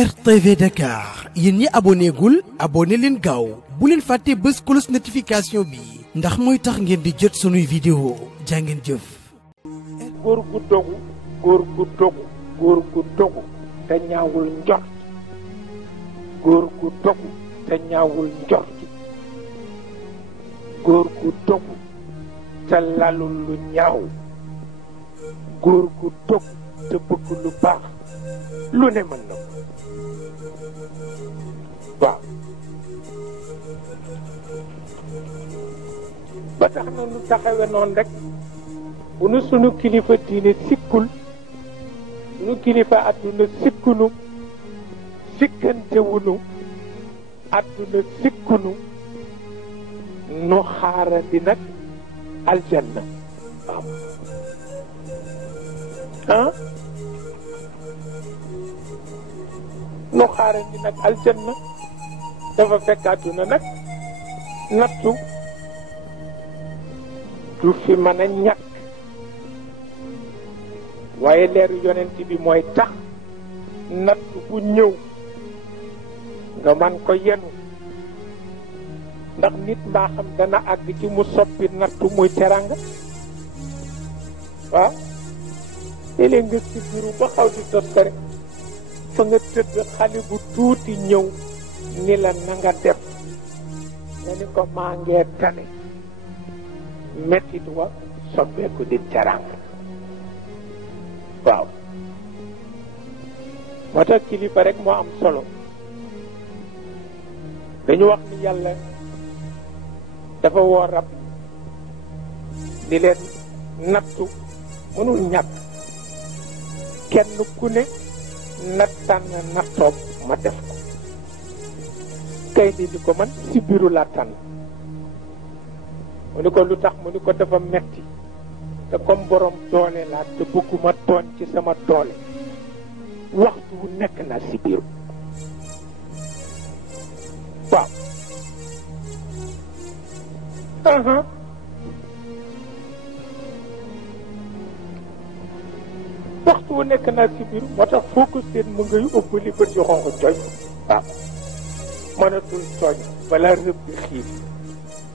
RTV Dakar yéen ñi abonné gul abonné leen gaaw bu leen fàtte bës cloche notification bi ndax mooy tax ngeen di jot sunuy vidéo jàngeen jëf. góor gu dogu te ñaawul njort góor gu dogu te ñaawul njort góor gu dogu te lalul lu ñaaw góor gu dogu te bëgg lu baax lu ne mën na ko waaw ba tax na nu taxawe noonu rek bu nu sunu kilifa diine sikkul sunu kilifa àdduna sikkunu sikkantewunu àdduna sikkunu nu xaarandi nag aljanna waaw ah nu xaarandi nag aljanna dafa fekk àdduna nag nattu du fi mën a ñàkk waaye leeru yonent bi mooy tax nattu bu ñëw nga man ko yenu ndax nit mbaa xam dana àgg ci mu soppi nattu muy teranga waaw léeg-léeg nga si biiru ba xaw di tos ko rek fa nga tëdd xale bu tuuti ñëw ni la na nga def nga ni ko maa ngee tane mettit wa soppeeku di teranga waaw moo tax kilifa rek moo am solo dañu wax ni yàlla dafa woo rab di leen nattu mënul ñàkk kenn ku ne nattaan nattoob ma def ko kay ni ko man si biiru laa tànn mu ni ko lu tax mu ni ko dafa metti te comme borom doole laa te bëgguma tooñ ci sama doole waxtu wu nekk naa si biiru waaw waxtu wu nekk naa si biiru moo tax foo ko seen mu ngay ëpp li bët yu xonq coy waaw mënatul tooñ balaa rëbb bi xiif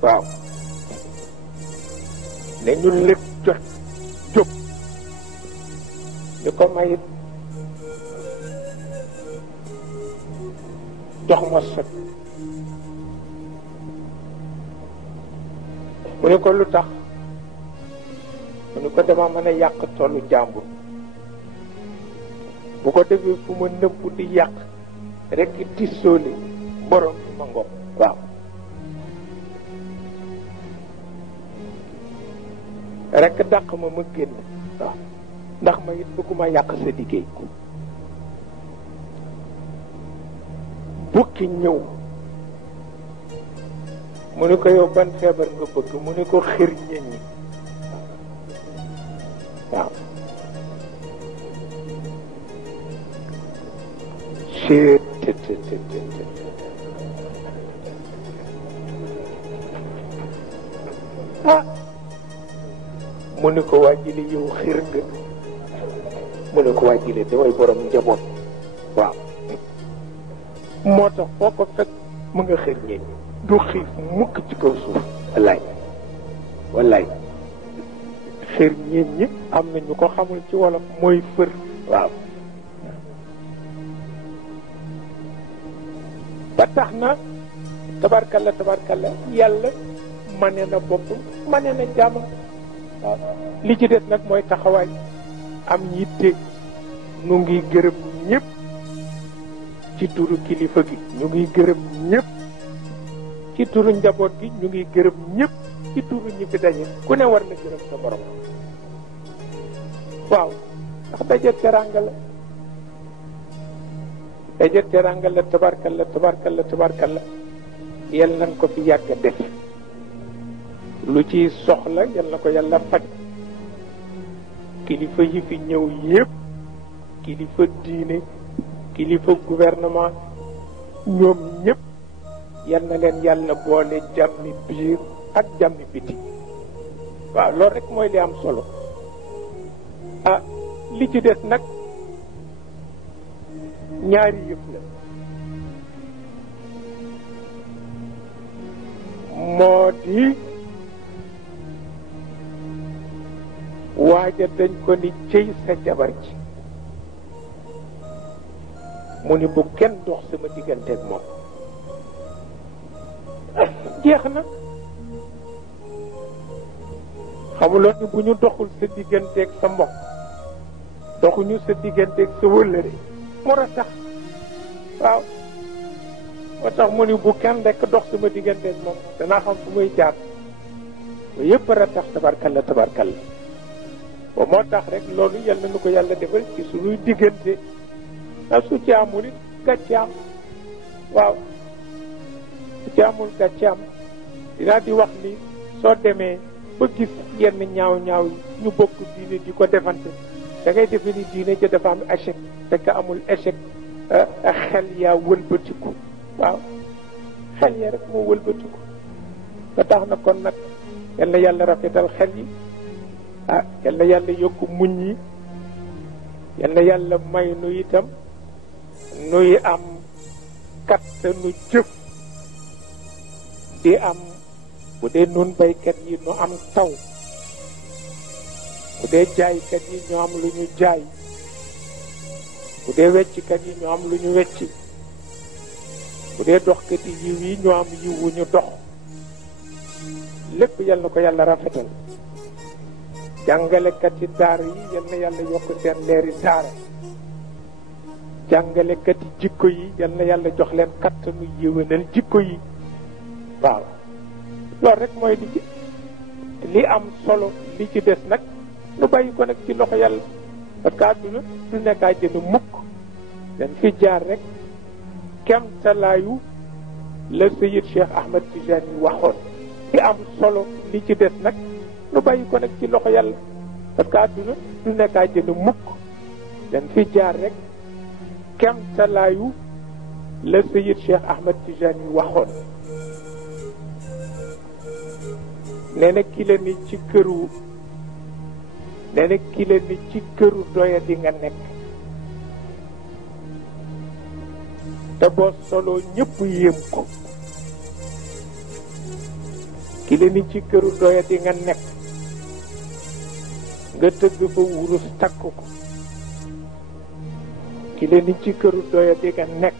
waaw ne ñu lépp jot jóg li ko mayit jox ma sot mu ne ko lu tax mu ne ko dama mën a yàq tollu jàmbur bu ko defee fu ma nëbb di yàq rekk tissooli borom bi ma ngoog waaw rekk dàq ma génn waaw ndax ma it bëgguma yàq sa liggéey bukki ñëw mu ne ko yow ban feebar nga bëgg mu ne ko xir ñeñ ñi waaw mu ne ko waa jile yow xir nga mu ne ko waa jile damay borom njaboot waaw moo tax foo ko fekk mu nga xir ñeñ du xiif mukk ci kaw suuf wallaay wallaay xir ñeñ ñi am na ñu ko xamul ci wolof mooy fër waaw ba tax na tabarkalla yàlla mane na boppam mane na jàmm waaw li ci des nag mooy taxawaay am yitte nu ngi gërëm ñëpp ci turu kilifa gi ñu ngi gërëm ñëpp ci turu njaboot gi ñu ngi gërëm ñëpp ci turu ñi fi daje ku ne war na gërëm sa borom waaw ndax daje teranga la daje teranga la tabarkalla yal nañ ko fi yàgg a def lu ci soxla yal na ko yàlla faj kilifa yi fi ñëw yépp kilifa diine kilifa gouvernement ñoom ñëpp yal na leen yàlla boole jàmmi biir ak jàmmi biti waaw loolu rek mooy li am solo li ci des nag ñaari yëf la moo di waaja dañ ko ni cëy sa jabar ji mu ni bu kenn dox sama digganteeg moom jeex na xamuloon ni bu ñu doxul sa digganteeg sa mbokk doxuñu sa digganteeg sa wëllëre moo a tax waaw moo tax mu ni bu kenn rekk dox sama digganteeg moom danaa xam fu muy jaar ba yëpp a tax tabarkalla tabarkalla ba moo tax rek loolu yal na nu ko yàlla defal ci suñuy diggante ndax su ci amul it gàcce am waaw su ci amul gàcce am dinaa di wax ni soo demee ba gis yenn ñaaw ñaaw yi ñu bokk diine di ko defante da ngay defe ni diine ja dafa am échec fekk amul échec xel yaa wëlbatiku waaw xel ya rek moo wëlbatiku ba tax na kon nag yal na yàlla rafetal xel yi yal na yàlla yokk muñ yi yal na yàlla may nu itam nuy am kattanu jëf di am bu dee nun baykat yi nu am taw bu dee jaaykat yi ñu am lu ñu jaay bu dee wecckat yi ñu am lu ñu wecci bu dee doxkat yi yiw yi ñu am yiw wu ñu dox lépp yal na ko yàlla rafetal jàngalekat yi daara yi yal na yàlla yokk seen leeri daara jàngalekat yi jikko yi yal na yàlla jox leen kattanu yéwénal jikko yi waaw loolu rek mooy li am solo li ci des nag nu bàyyi ko nag ci loxo yàlla parce que àdduna du nekk àjjana mukk dañ fi jaar rek kemtalaayu la Seyid Cheikh Ahmed Tijani yi waxoon li am solo li ci des nag nu bàyyi ko nag ci loxo yàlla parce que àdduna du nekk àjjana mukk dañ fi jaar rek kemtalaayu la Seyid Cheikh Ahmed Tijani yi waxoon nee na ki la ni ci këru nee na ki la ni ci këru doya di nga nekk te boo solo ñëpp yéem ko ki la ni ci këru doya di nga nekk nga tëgg fa wurus takk ko ki la ni ci këru doya di nga nekk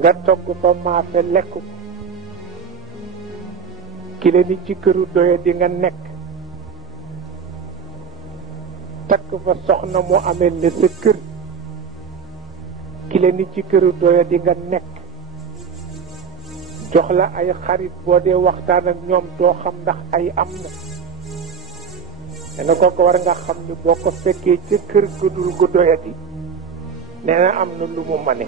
nga togg fa maafe lekk ko ki la ni ci këru doya di nga nekk takk fa soxna mu amee la sa kër ki la ni ci këru doya di nga nekk jox la ay xarit boo dee waxtaan ak ñoom doo xam ndax ay am na dana kooku war nga xam ni boo ko fekkee ca kër gëdul gu doya di nee na am na lu mu mane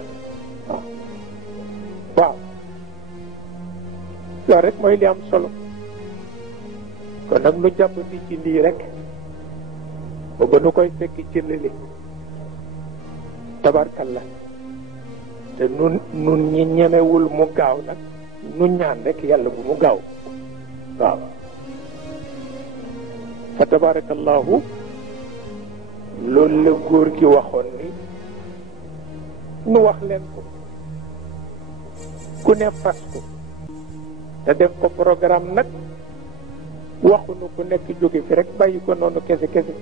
waaw loolu rek mooy li am solo kon nag nu jàpp ni ci lii rek ba nu koy fekk ci lële tabarkalla te nun ñi ñemewul mu gaaw nag nu ñaan rek yàlla bu mu gaaw waaw fa tabarakallahu loolu la góor gi waxoon ni nu wax leen ko ku ne fas ko te def ko programme nag waxuñu ku nekk jóge fi rek bàyyi ko noonu kese kese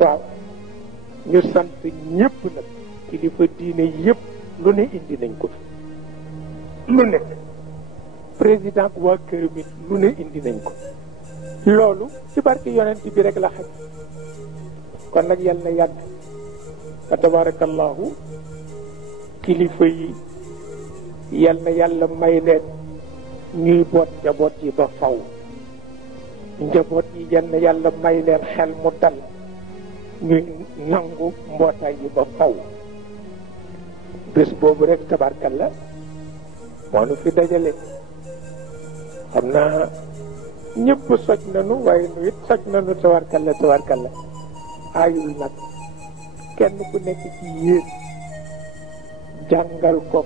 waaw ñu sant ñépp nag kilifa diine yépp lu ne indi nañ ko fi lu nekk président waa kër mi lu ne indi nañ ko loolu ci barke yonent bi rek la xaj kon nag yal na yàgg fa tabarakallahu kilifa yi yal na yàlla may leen ñuy boot njaboot yi ba faw njaboot yi yal na yàlla may leen xel mu dal ñuy nangu mbootaay yi ba faw bés boobu rek tabarkalla moo nu fi dajale xam naa ñëpp soj nanu waaye nu it soj nanu tabarkalla tabarkalla aayul nag kenn ku nekk ci yéen jàngal ko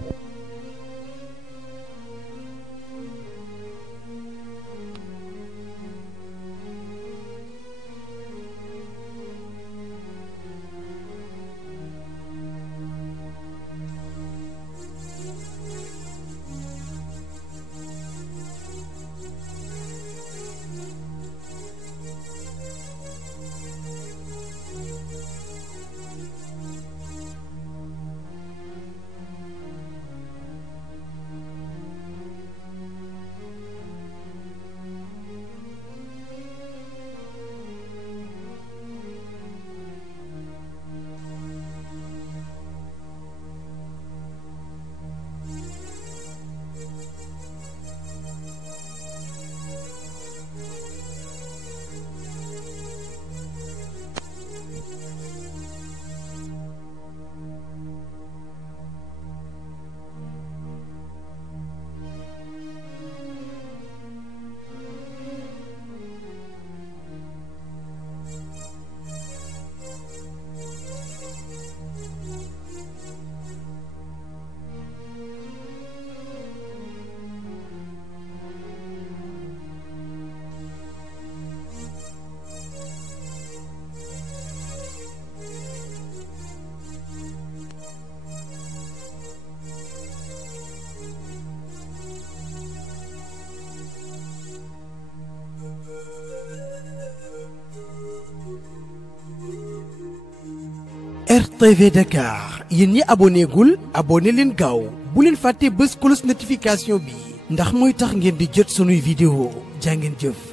TV Dakar yéen ñi aboné gul aboné leen gaaw bu leen fàtte bës cloche notification bi ndax mooy tax ngeen di jot sunuy vidéo jaa ngeen jëf.